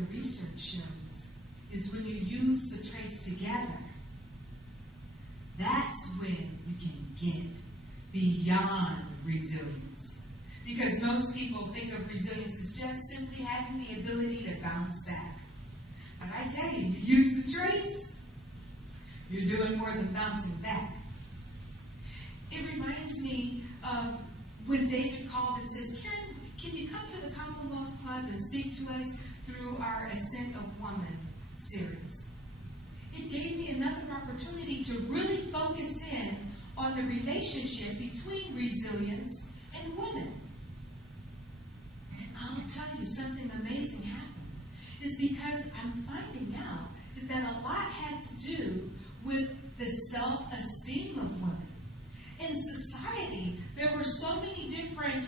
the research shows is when you use the traits together, that's when you can get beyond resilience. Because most people think of resilience as just simply having the ability to bounce back. But I tell you, you use the traits, you're doing more than bouncing back. It reminds me of when David called and says, Karen, can you come to the Commonwealth Club and speak to us through our Ascent of Woman series? It gave me another opportunity to really focus in on the relationship between resilience and women. And I'll tell you something amazing happened. Is because I'm finding out is that a lot had to do with the self-esteem of women. In society, there were so many different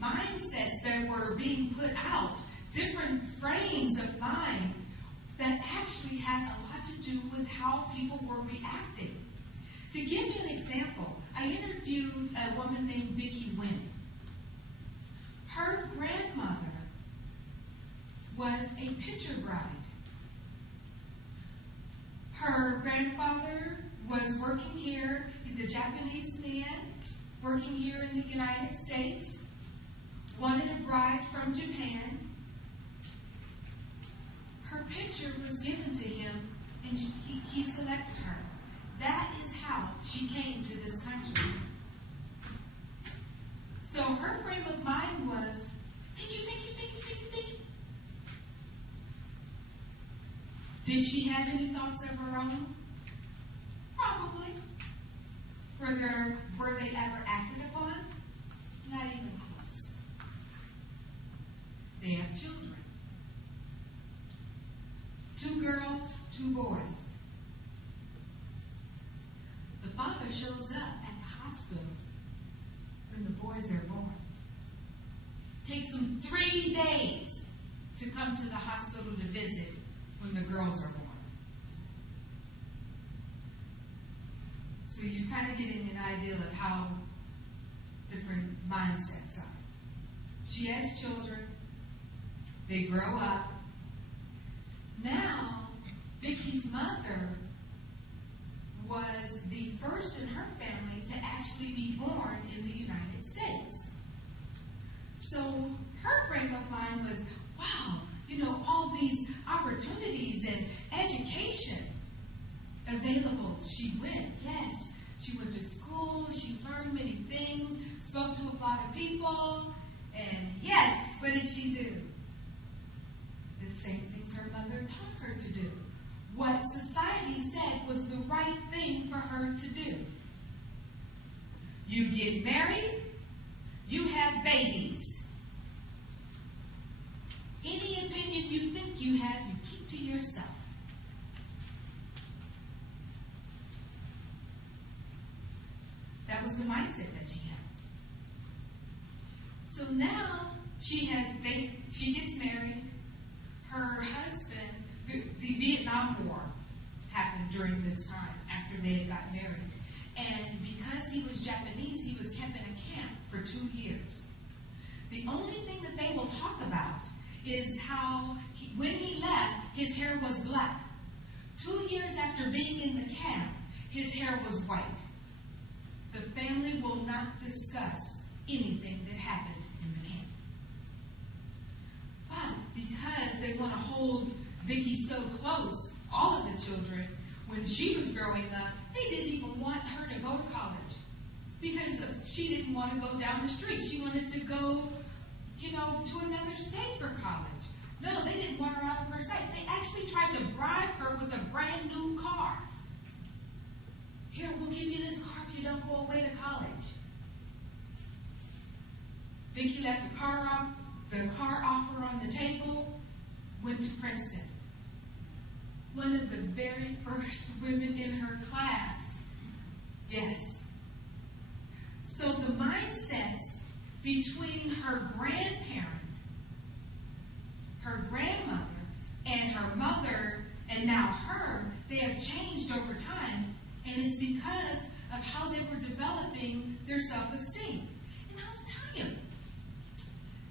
mindsets that were being put out, different frames of mind that actually had a lot to do with how people were reacting. To give you an example, I interviewed a woman named Vicki Wynn. Her grandmother was a pitcher bride. Her grandfather was working here. He's a Japanese man working here in the United States. Wanted a bride from Japan. Her picture was given to him, and he selected her. That is how she came to this country. So her frame of mind was, thank you, thank you, thank you, thank you, thank you. Did she have any thoughts of her own? Probably. Were they ever acted upon? Not even close. They have children. 2 girls, 2 boys. The father shows up at the hospital when the boys are born. Takes them 3 days to come to the hospital to visit when the girls are born. So you're kind of getting an idea of how different mindsets are. She has children. They grow up. Now, Vicky's mother was the first in her family to actually be born in the United States. So her frame of mind was, wow, all these opportunities and education available. She went, yes. She went to school. She learned many things, spoke to a lot of people, and yes, what did she do? The same things her mother taught her to do. What society said was the right thing for her to do. You get married, you have babies. Any opinion you think you have, you keep to yourself. That was the mindset that she had. So now she gets married. Her husband, the Vietnam War happened during this time after they had got married. And because he was Japanese, he was kept in a camp for 2 years. The only thing that they will talk about is how when he left, his hair was black. 2 years after being in the camp, his hair was white. The family will not discuss anything that happened in the camp. But because they want to hold Vicki so close, all of the children, when she was growing up, they didn't even want her to go to college because she didn't want to go down the street. She wanted to go, to another state for college. No, they didn't want her out of her sight. They actually tried to bribe her with a brand new car. Here, we'll give you this car if you don't go away to college. Vicki left the car offer on the table, went to Princeton. One of the very first women in her class. Yes. So the mindsets between her grandparent, her grandmother, and her mother, and now her, they have changed over time, and it's because of how they were developing their self-esteem. And I'll tell you,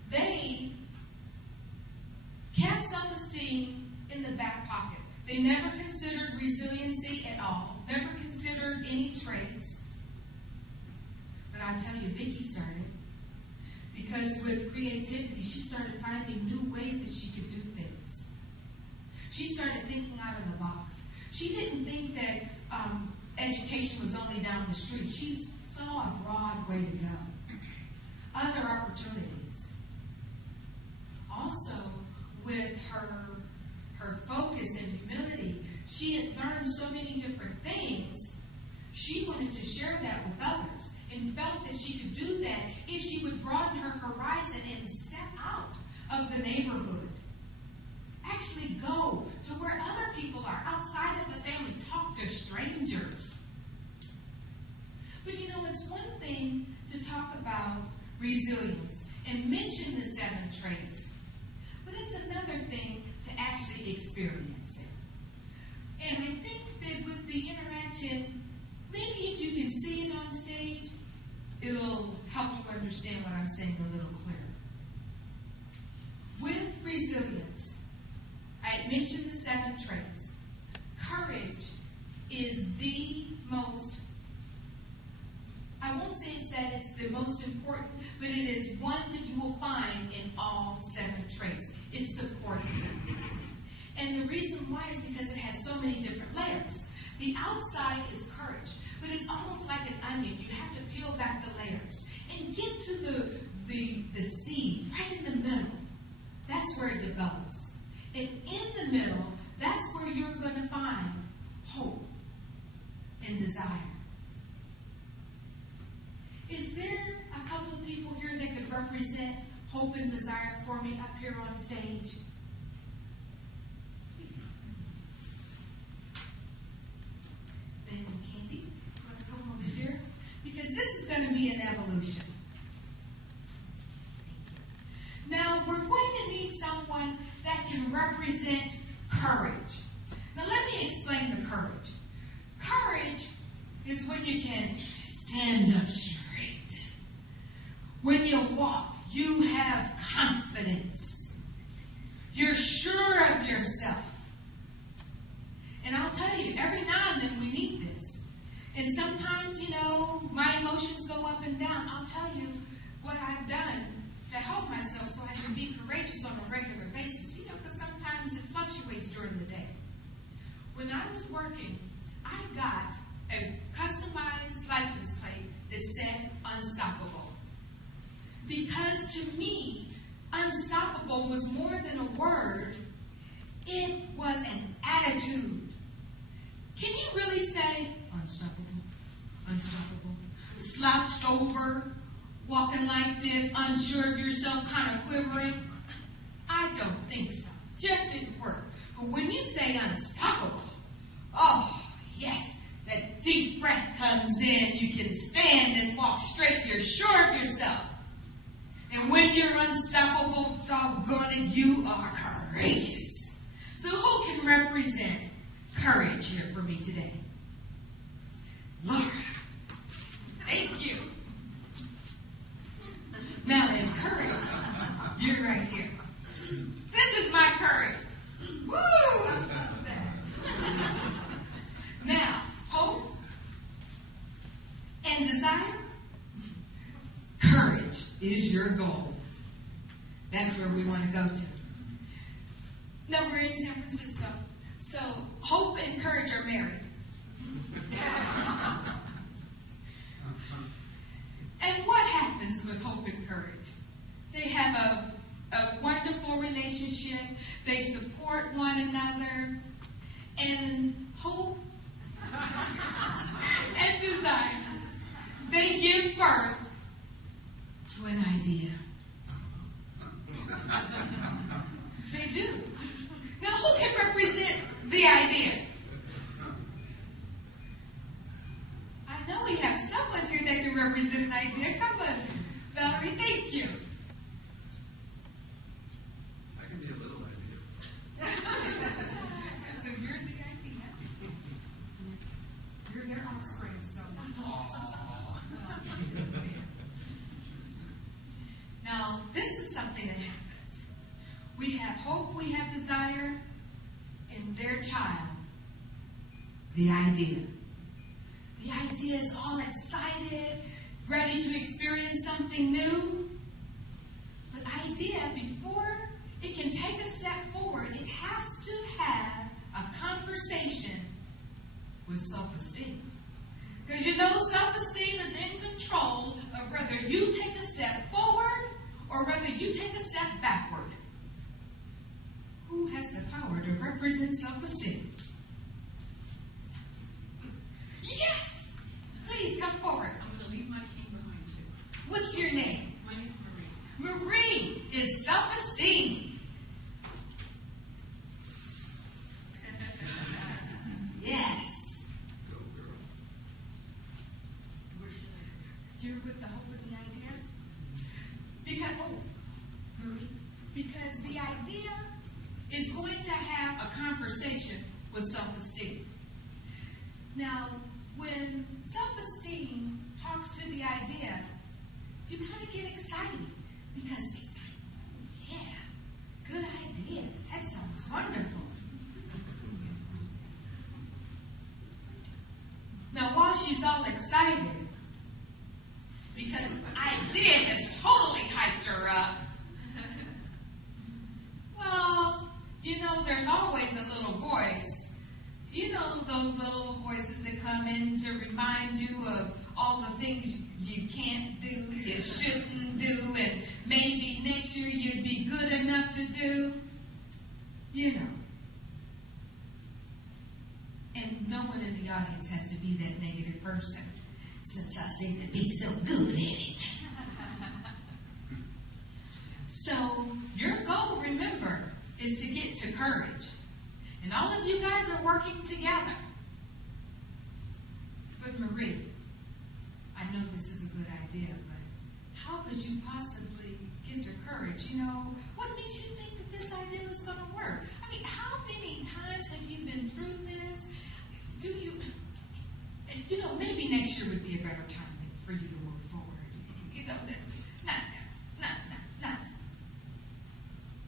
they kept self-esteem in the back pocket. They never considered resiliency at all, never considered any traits. But I tell you, Vicki started. Because with creativity, she started finding new ways that she could do things. She started thinking out of the box. She didn't think that education was only down the street. She saw a broad way to go. Other opportunities. Also, with her focus and humility, she had learned so many different things. She wanted to share that with others and felt that she could do that if she would broaden her horizon and step out of the neighborhood. Actually go to where other people are, outside of the family. Talk to strangers. But you know, it's one thing to talk about resilience and mention the 7 traits, but it's another thing to actually experience it. And I think that with the interaction, maybe if you can see it on stage, it'll help you understand what I'm saying a little clearer. With resilience, I mentioned the 7 traits. Courage is the most, I won't say it's the most important, but it is one that you will find in all 7 traits. It supports them. And the reason why is because it has so many different layers. The outside is courage, but it's almost like an onion. You have to peel back the layers and get to the seed right in the middle. That's where it develops. And in the middle, that's where you're going to find hope and desire. Is there a couple of people here that could represent hope and desire for me up here on stage? Ben and Candy, you want to come over here? Because this is going to be an evolution. Now, we're going to need someone that can represent courage. Now, let me explain the courage. Courage is when you can stand up straight. When you walk, you have confidence. You're sure of yourself. And I'll tell you, every now and then we need this. And sometimes, my emotions go up and down. I'll tell you what I've done to help myself so I can be courageous on a regular basis. Because sometimes it fluctuates during the day. When I was working, I got a customized license plate that said unstoppable. Because to me, unstoppable was more than a word. It was an attitude. Can you really say unstoppable, unstoppable, slouched over, walking like this, unsure of yourself, kind of quivering? I don't think so. Just didn't work. But when you say unstoppable, oh, yes, that deep breath comes in. You can stand and walk straight. You're sure of yourself. And when you're unstoppable, doggone it, you are courageous. So who can represent courage here for me today? Laura. Thank you. Now, as courage, you're right here. This is my courage. Woo! Now, hope and desire. Courage is your goal. That's where we want to go to. Now, we're in San Francisco. So, hope and courage are married. And what happens with hope and courage? They have a wonderful relationship. They support one another. And hope and desire, they give birth to an idea. They do. Now, who can represent the idea? I know we have someone here that can represent an idea. Come on, Valerie, thank you. I can be a little idea. So you're the idea. You're their offspring, so. Now, this is something that happens. We have hope, we have a child, the idea. The idea is all excited, ready to experience something new. But idea, before it can take a step forward, it has to have a conversation with self-esteem. Because you know, self-esteem is in control of whether you take a step forward or whether you take a step backward. Who has the power to represent self-esteem? Yes! Please come forward. I'm going to leave my cane behind you. What's your name? My name's Marie. Marie is self-esteem. Yes. Go, girl. Where should I go? You're with the hope of the idea? Because, Marie, because the idea is going to have a conversation with self-esteem. Now, when self-esteem talks to the idea, you kind of get excited because it's like, oh, yeah, good idea. That sounds wonderful. Now, while she's all excited, because idea has totally hyped her up, well, you know, there's always a little voice. You know, those little voices that come in to remind you of all the things you can't do, you shouldn't do, and maybe next year you'd be good enough to do. You know. And no one in the audience has to be that negative person, since I seem to be so good at it. So, your goal, remember, is to get to courage. And all of you guys are working together. But Marie, I know this is a good idea, but how could you possibly get to courage? You know, what makes you think that this idea is going to work? I mean, how many times have you been through this? You know, maybe next year would be a better time for you to move forward. You know, no.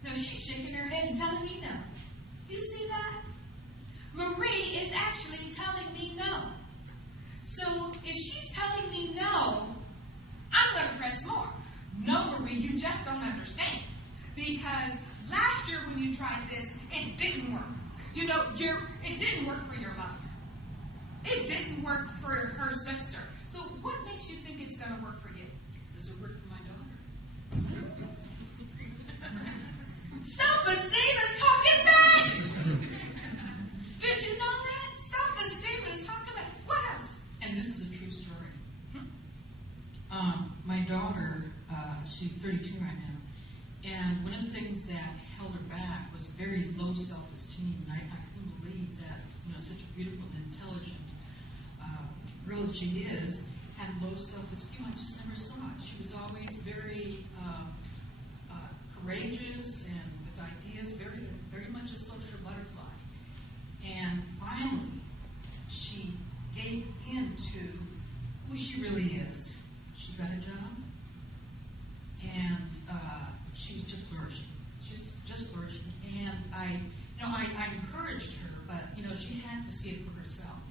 No, she's shaking her head and telling me no. Do you see that? Marie is actually telling me no. So if she's telling me no, I'm going to press more. No, Marie, you just don't understand. Because last year when you tried this, it didn't work. You know, it didn't work for your mother. It didn't work for her sister. So what makes you think it's going to work for you? Does it work for my daughter? Self-esteem is talking back. Did you know that? Self-esteem is talking back. What else? And this is a true story. My daughter, she's 32 right now, and one of the things that held her back was very low self-esteem. And I couldn't believe that, you know, such a beautiful and intelligent girl that she is had low self-esteem. I just never saw it. She was always very courageous and with ideas, very much a social butterfly. And finally, she gave in to who she really is. She got a job, and she's just flourishing. She's just flourishing. And I encouraged her, but you know, she had to see it for herself.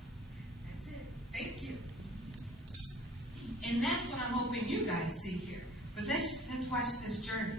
That's it. Thank you. And that's what I'm hoping you guys see here. But let's watch this journey.